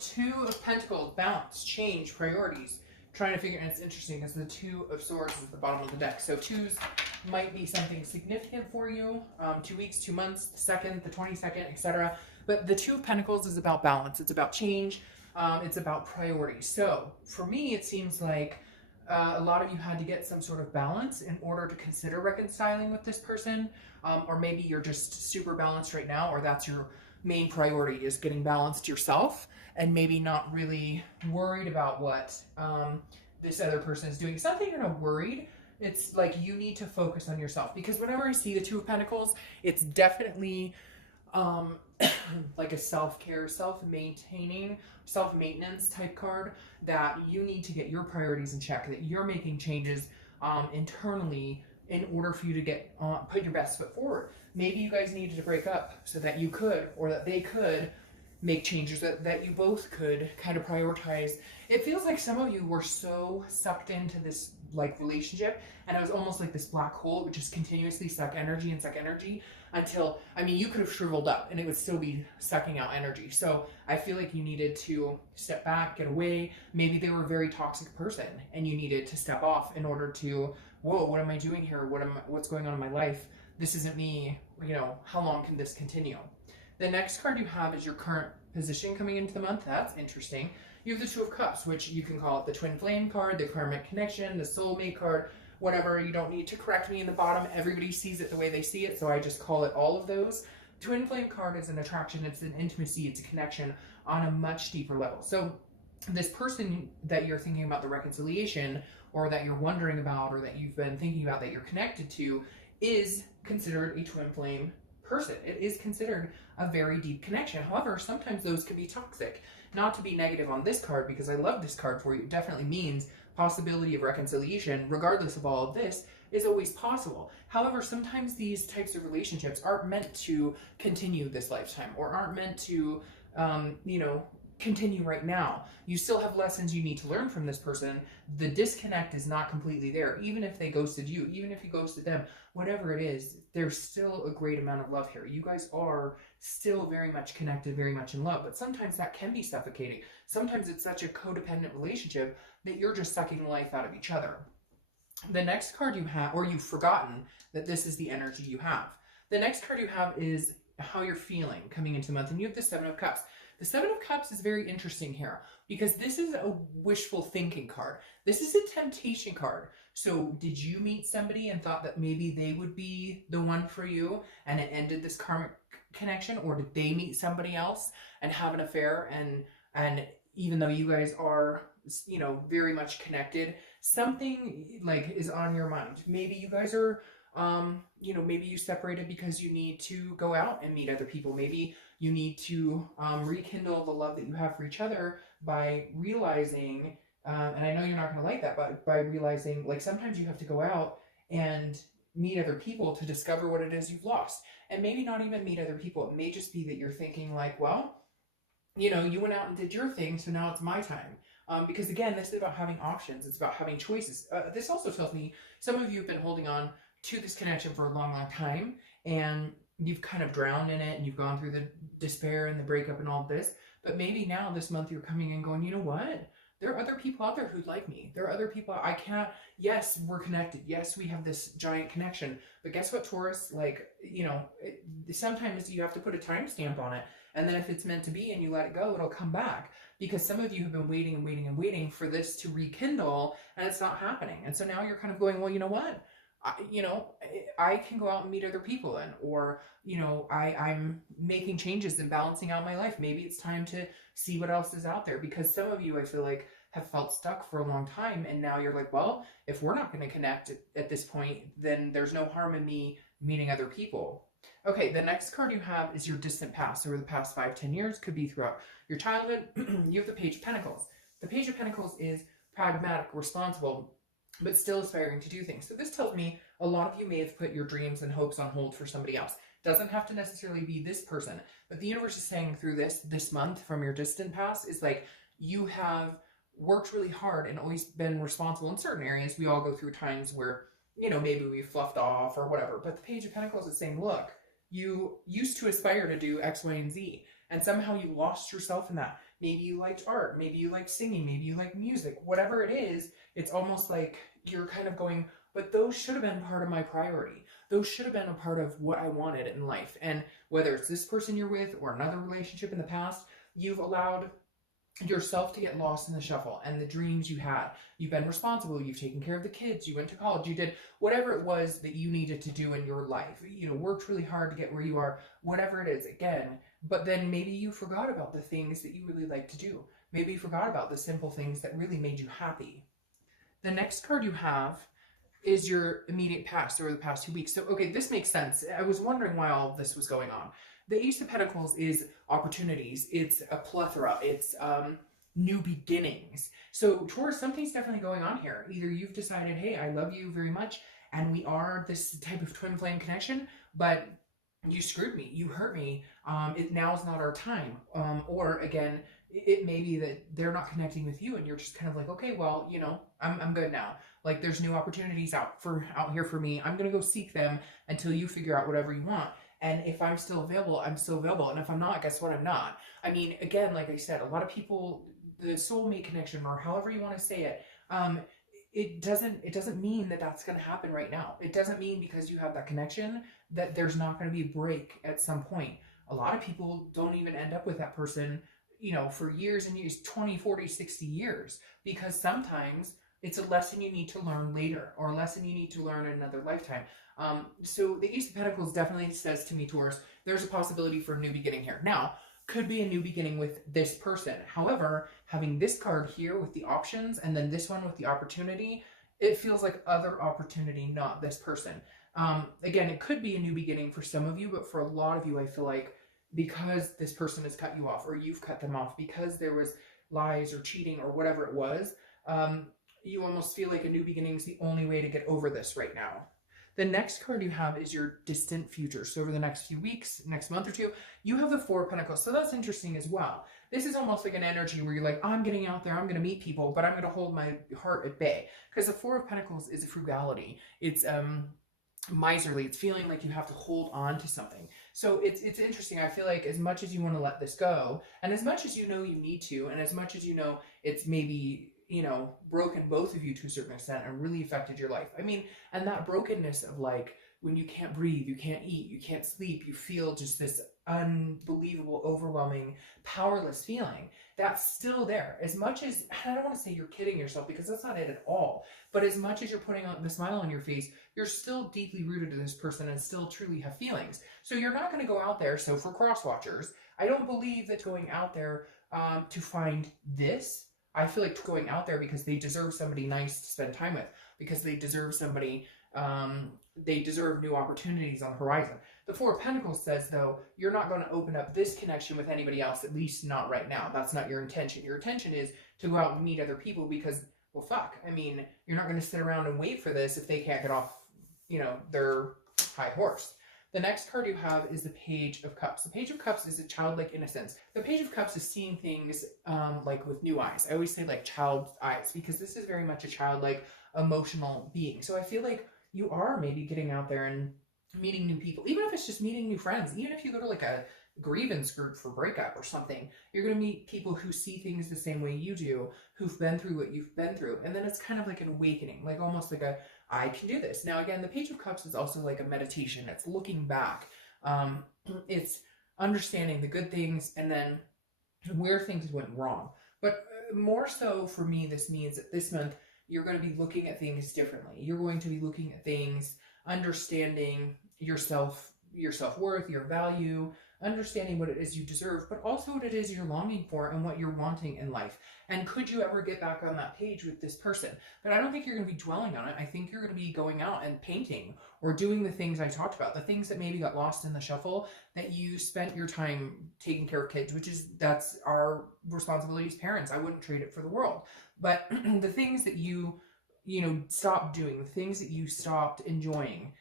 Two of Pentacles, balance, change, priorities. Trying to figure, and it's interesting because the Two of Swords is at the bottom of the deck. So twos might be something significant for you. 2 weeks, 2 months, the 2nd, the 22nd, etc. But the Two of Pentacles is about balance. It's about change. It's about priorities. So for me, it seems like a lot of you had to get some sort of balance in order to consider reconciling with this person. Or maybe you're just super balanced right now, or that's your main priority, is getting balanced yourself and maybe not really worried about what this other person is doing. It's not that you're not worried. It's like you need to focus on yourself, because whenever I see the Two of Pentacles, it's definitely like a self-care, self-maintaining, self-maintenance type card, that you need to get your priorities in check, that you're making changes internally in order for you to get put your best foot forward. Maybe you guys needed to break up so that you could, or that they could make changes, that you both could kind of prioritize. It feels like some of you were so sucked into this like relationship, and it was almost like this black hole. It would just continuously suck energy until, I mean, you could have shriveled up and it would still be sucking out energy. So I feel like you needed to step back, get away. Maybe they were a very toxic person and you needed to step off in order to, whoa, what am I doing here? What's going on in my life? This isn't me. You know, how long can this continue? The next card you have is your current position coming into the month. That's interesting. You have the Two of Cups, which you can call it the Twin Flame card, the Karmic Connection, the Soulmate card, whatever. You don't need to correct me in the bottom. Everybody sees it the way they see it, so I just call it all of those. Twin Flame card is an attraction. It's an intimacy. It's a connection on a much deeper level. So this person that you're thinking about the reconciliation, or that you're wondering about, or that you've been thinking about, that you're connected to, is considered a Twin Flame person. It is considered a very deep connection. However, sometimes those can be toxic. Not to be negative on this card, because I love this card for you. It definitely means possibility of reconciliation, regardless of all of this, is always possible. However, sometimes these types of relationships aren't meant to continue this lifetime, or aren't meant to, continue right now. You still have lessons you need to learn from this person. The disconnect is not completely there. Even if they ghosted you, even if you ghosted them, whatever it is, there's still a great amount of love here. You guys are still very much connected, very much in love, but sometimes that can be suffocating. Sometimes it's such a codependent relationship that you're just sucking life out of each other. The next card you have, or you've forgotten that this is the energy you have. The next card you have is how you're feeling coming into the month, and you have the Seven of Cups. The Seven of Cups is very interesting here, because this is a wishful thinking card. This is a temptation card. So did you meet somebody and thought that maybe they would be the one for you, and it ended this karmic connection? Or did they meet somebody else and have an affair, and even though you guys are, very much connected, something like is on your mind? Maybe you guys are maybe you separated because you need to go out and meet other people. Maybe you need to rekindle the love that you have for each other by realizing, and I know you're not going to like that, but by realizing, like, sometimes you have to go out and meet other people to discover what it is you've lost. And maybe not even meet other people. It may just be that you're thinking like, well, you went out and did your thing, so now it's my time. Because again, this is about having options. It's about having choices. This also tells me some of you have been holding on to this connection for a long, long time, and you've kind of drowned in it, and you've gone through the despair and the breakup and all this. But maybe now this month you're coming in going, you know what? There are other people out there who like me. There are other people I can't, yes, we're connected. Yes, we have this giant connection. But guess what, Taurus? Like, sometimes you have to put a timestamp on it. And then if it's meant to be and you let it go, it'll come back. Because some of you have been waiting and waiting and waiting for this to rekindle, and it's not happening. And so now you're kind of going, well, you know what? I can go out and meet other people, or I'm making changes and balancing out my life. Maybe it's time to see what else is out there, because some of you, I feel like, have felt stuck for a long time, and now you're like, well, if we're not going to connect at this point, then there's no harm in me meeting other people. Okay, the next card you have is your distant past, or the past 5-10 years, could be throughout your childhood. You have the Page of Pentacles. The Page of Pentacles is pragmatic, responsible, but still aspiring to do things. So this tells me a lot of you may have put your dreams and hopes on hold for somebody else. Doesn't have to necessarily be this person, but the universe is saying through this month from your distant past is like, you have worked really hard and always been responsible in certain areas. We all go through times where, maybe we fluffed off or whatever, but the Page of Pentacles is saying, look, you used to aspire to do X, Y, and Z, and somehow you lost yourself in that. Maybe you liked art, maybe you like singing, maybe you like music, whatever it is. It's almost like you're kind of going, but those should have been part of my priority. Those should have been a part of what I wanted in life. And whether it's this person you're with or another relationship in the past, you've allowed yourself to get lost in the shuffle and the dreams you had. You've been responsible, you've taken care of the kids, you went to college, you did whatever it was that you needed to do in your life. You know, worked really hard to get where you are, whatever it is, again. But then maybe you forgot about the things that you really like to do. Maybe you forgot about the simple things that really made you happy. The next card you have is your immediate past, or the past 2 weeks. So, okay, this makes sense. I was wondering why all of this was going on. The Ace of Pentacles is opportunities. It's a plethora. It's new beginnings. So Taurus, something's definitely going on here. Either you've decided, hey, I love you very much, and we are this type of twin flame connection, but you screwed me, you hurt me, now's not our time. Or again, it may be that they're not connecting with you and you're just kind of like, okay, well, you know, I'm good now. Like, there's new opportunities out here for me. I'm gonna go seek them until you figure out whatever you want. And if I'm still available, I'm still available. And if I'm not, guess what? I'm not. I mean, again, like I said, a lot of people, the soulmate connection, or however you want to say it, it doesn't mean that that's going to happen right now. It doesn't mean because you have that connection that there's not going to be a break at some point. A lot of people don't even end up with that person, you know, for years and years, 20, 40, 60 years, because sometimes it's a lesson you need to learn later, or a lesson you need to learn in another lifetime. So the Ace of Pentacles definitely says to me, Taurus, there's a possibility for a new beginning here. Now, could be a new beginning with this person. However, having this card here with the options and then this one with the opportunity, it feels like other opportunity, not this person. Again, it could be a new beginning for some of you, but for a lot of you, I feel like because this person has cut you off, or you've cut them off, because there was lies or cheating or whatever it was, you almost feel like a new beginning is the only way to get over this right now. The next card you have is your distant future. So over the next few weeks, next month or two, you have the Four of Pentacles. So that's interesting as well. This is almost like an energy where you're like, I'm getting out there, I'm going to meet people, but I'm going to hold my heart at bay. Because the Four of Pentacles is frugality. It's miserly. It's feeling like you have to hold on to something. So it's interesting. I feel like as much as you want to let this go, and as much as you know you need to, and as much as you know it's maybe, you know, broken both of you to a certain extent and really affected your life. I mean, and that brokenness of like when you can't breathe, you can't eat, you can't sleep, you feel just this unbelievable, overwhelming, powerless feeling, that's still there. As much as, I don't want to say you're kidding yourself because that's not it at all, but as much as you're putting on the smile on your face, you're still deeply rooted to this person and still truly have feelings. So you're not going to go out there. So for cross watchers, I don't believe that going out there to find this, I feel like going out there because they deserve somebody nice to spend time with, because they deserve somebody, they deserve new opportunities on the horizon. The Four of Pentacles says, though, you're not going to open up this connection with anybody else, at least not right now. That's not your intention. Your intention is to go out and meet other people because, well, fuck. I mean, you're not going to sit around and wait for this if they can't get off, you know, their high horse. The next card you have is the Page of Cups. The Page of Cups is a childlike innocence. The Page of Cups is seeing things like with new eyes. I always say like child's eyes because this is very much a childlike emotional being. So I feel like you are maybe getting out there and meeting new people, even if it's just meeting new friends, even if you go to like a grievance group for breakup or something, you're going to meet people who see things the same way you do, who've been through what you've been through. And then it's kind of like an awakening, like almost like a, I can do this. Now, again, the Page of Cups is also like a meditation. It's looking back. It's understanding the good things and then where things went wrong. But more so for me, this means that this month, you're going to be looking at things differently. You're going to be looking at things, understanding yourself, your self-worth, your value, understanding what it is you deserve, but also what it is you're longing for and what you're wanting in life. And could you ever get back on that page with this person? But I don't think you're going to be dwelling on it. I think you're going to be going out and painting or doing the things I talked about, the things that maybe got lost in the shuffle, that you spent your time taking care of kids, which is, that's our responsibility as parents. I wouldn't trade it for the world. But the things that you know, stopped doing, the things that you stopped enjoying,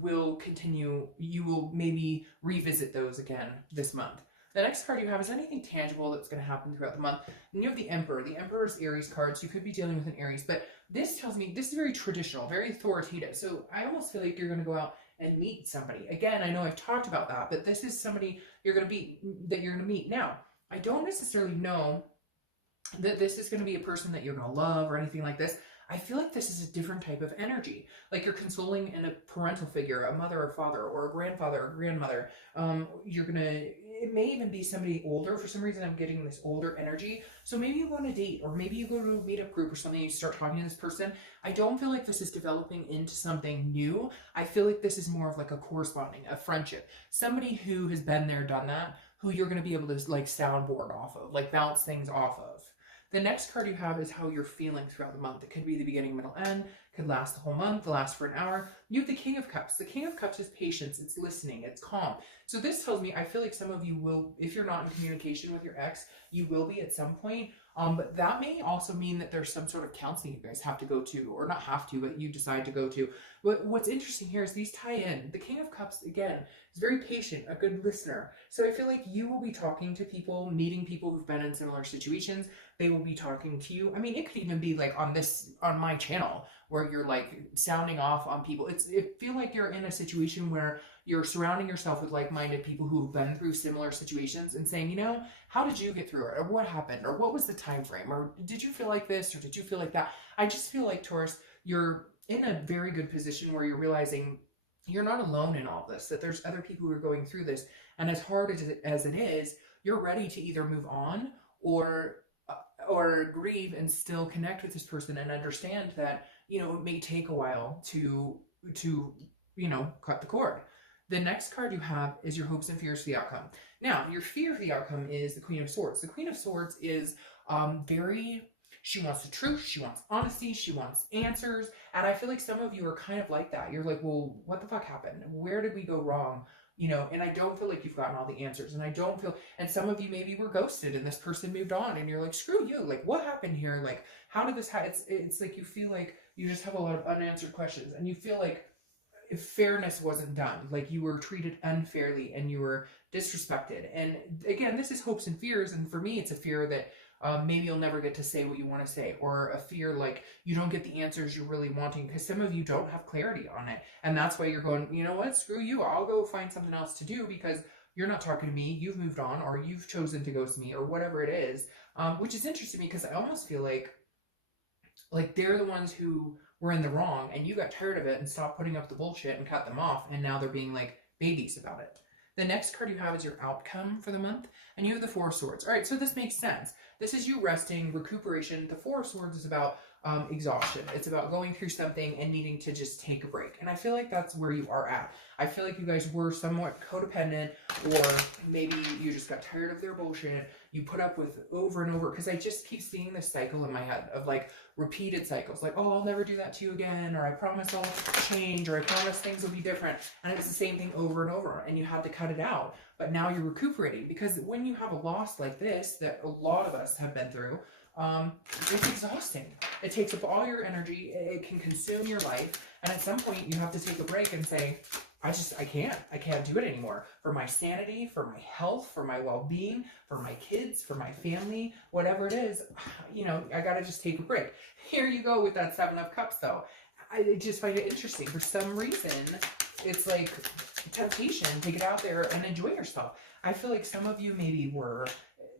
will continue. You will maybe revisit those again this month. The next card you have is anything tangible that's going to happen throughout the month. And you have the Emperor. The Emperor is Aries card, so you could be dealing with an Aries. But this tells me, this is very traditional, very authoritative. So I almost feel like you're going to go out and meet somebody. Again, I know I've talked about that, but this is somebody you're going to meet. Now, I don't necessarily know that this is going to be a person that you're going to love or anything like this. I feel like this is a different type of energy. Like you're consoling in a parental figure, a mother or father or a grandfather or grandmother. It may even be somebody older. For some reason, I'm getting this older energy. So maybe you go on a date, or maybe you go to a meetup group or something, and you start talking to this person. I don't feel like this is developing into something new. I feel like this is more of like a corresponding, a friendship. Somebody who has been there, done that, who you're going to be able to like soundboard off of, like bounce things off of. The next card you have is how you're feeling throughout the month. It could be the beginning, middle, end. Could last the whole month, last for an hour. You have the King of Cups. The King of Cups is patience, it's listening, it's calm. So this tells me, I feel like some of you will, if you're not in communication with your ex, you will be at some point. But that may also mean that there's some sort of counseling you guys have to go to, or not have to, but you decide to go to. But what's interesting here is these tie in. The King of Cups, again, is very patient, a good listener. So I feel like you will be talking to people, meeting people who've been in similar situations. They will be talking to you. I mean, it could even be like on my channel, where you're like sounding off on people. It feel like you're in a situation where you're surrounding yourself with like-minded people who've been through similar situations and saying, you know, how did you get through it? Or what happened? Or what was the time frame? Or did you feel like this? Or did you feel like that? I just feel like, Taurus, you're in a very good position where you're realizing you're not alone in all this, that there's other people who are going through this. And as hard as it is, you're ready to either move on or grieve and still connect with this person and understand that, you know, it may take a while to you know, cut the cord. The next card you have is your hopes and fears for the outcome. Now, your fear for the outcome is the Queen of Swords. The Queen of Swords is she wants the truth, she wants honesty, she wants answers. And I feel like some of you are kind of like that. You're like, well, what the fuck happened? Where did we go wrong? You know, and I don't feel like you've gotten all the answers. And some of you maybe were ghosted and this person moved on and you're like, screw you. Like, what happened here? Like, how did this happen? It's like you feel like you just have a lot of unanswered questions and you feel like if fairness wasn't done, like you were treated unfairly and you were disrespected. And again, this is hopes and fears. And for me, it's a fear that maybe you'll never get to say what you want to say, or a fear like you don't get the answers you're really wanting because some of you don't have clarity on it. And that's why you're going, you know what, screw you. I'll go find something else to do because you're not talking to me. You've moved on, or you've chosen to ghost me, or whatever it is, which is interesting because I almost feel like they're the ones who were in the wrong and you got tired of it and stopped putting up the bullshit and cut them off, and now they're being like babies about it. The next card you have is your outcome for the month, and you have the Four of Swords. All right, so this makes sense. This is you resting, recuperation. The Four of Swords is about exhaustion. It's about going through something and needing to just take a break. And I feel like that's where you are at. I feel like you guys were somewhat codependent, or maybe you just got tired of their bullshit. You put up with over and over, because I just keep seeing this cycle in my head of like repeated cycles. Like, oh, I'll never do that to you again, or I promise I'll change, or I promise things will be different. And it's the same thing over and over, and you had to cut it out. But now you're recuperating, because when you have a loss like this that a lot of us have been through, it's exhausting. It takes up all your energy. It can consume your life. And at some point you have to take a break and say, I can't do it anymore. For my sanity, for my health, for my well-being, for my kids, for my family, whatever it is, you know, I gotta just take a break. Here you go with that Seven of Cups though. I just find it interesting. For some reason, it's like temptation to get out there and enjoy yourself. I feel like some of you maybe were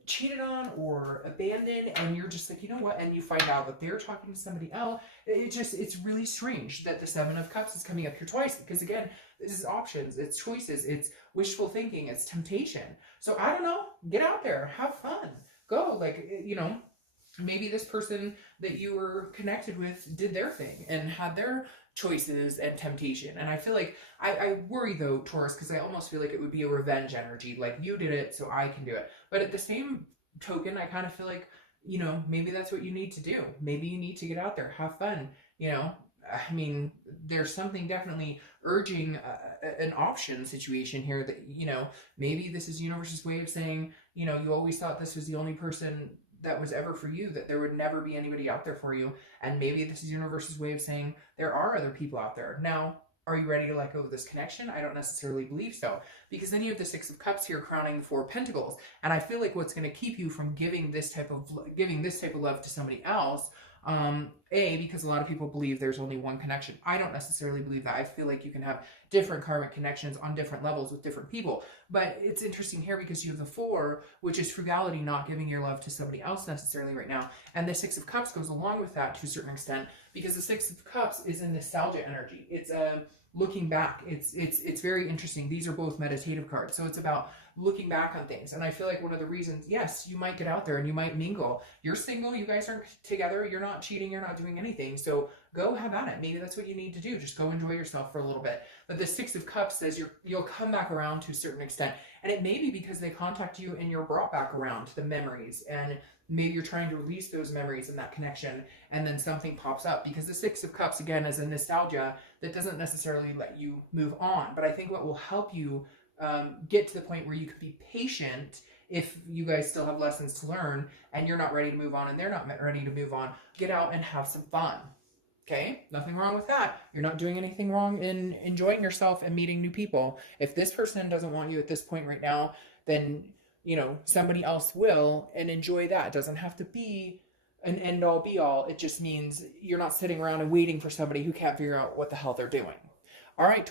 cheated on or abandoned, and you're just like, you know what, and you find out that they're talking to somebody else. It's really strange that the Seven of Cups is coming up here twice, because again, this is options, it's choices, it's wishful thinking, it's temptation. So I don't know, get out there, have fun, go, like, you know, maybe this person that you were connected with did their thing and had their choices and temptation. And I feel like, I worry though, Taurus, because I almost feel like it would be a revenge energy. Like, you did it, so I can do it. But at the same token, I kind of feel like, you know, maybe that's what you need to do. Maybe you need to get out there, have fun, you know. I mean, there's something definitely urging an option situation here that, you know, maybe this is universe's way of saying, you know, you always thought this was the only person that was ever for you, that there would never be anybody out there for you. And maybe this is universe's way of saying there are other people out there. Now, are you ready to let go of this connection? I don't necessarily believe so, because then you have the Six of Cups here crowning the Four of Pentacles. And I feel like what's going to keep you from giving this type of love to somebody else Because a lot of people believe there's only one connection. I don't necessarily believe that. I feel like you can have different karmic connections on different levels with different people. But it's interesting here because you have the 4, which is frugality, not giving your love to somebody else necessarily right now. And the 6 of Cups goes along with that to a certain extent, because the 6 of Cups is a nostalgia energy. It's looking back. It's very interesting. These are both meditative cards. So it's about looking back on things. And I feel like one of the reasons, yes, you might get out there and you might mingle. You're single, you guys aren't together, you're not cheating, you're not doing anything. So go have at it. Maybe that's what you need to do. Just go enjoy yourself for a little bit. But the 6 of Cups says you'll come back around to a certain extent. And it may be because they contact you and you're brought back around to the memories. And maybe you're trying to release those memories and that connection, and then something pops up. Because the 6 of Cups, again, is a nostalgia that doesn't necessarily let you move on. But I think what will help you get to the point where you could be patient, if you guys still have lessons to learn and you're not ready to move on and they're not ready to move on, get out and have some fun. Okay? Nothing wrong with that. You're not doing anything wrong in enjoying yourself and meeting new people. If this person doesn't want you at this point right now, then, you know, somebody else will, and enjoy that. It doesn't have to be an end all be all. It just means you're not sitting around and waiting for somebody who can't figure out what the hell they're doing. All right.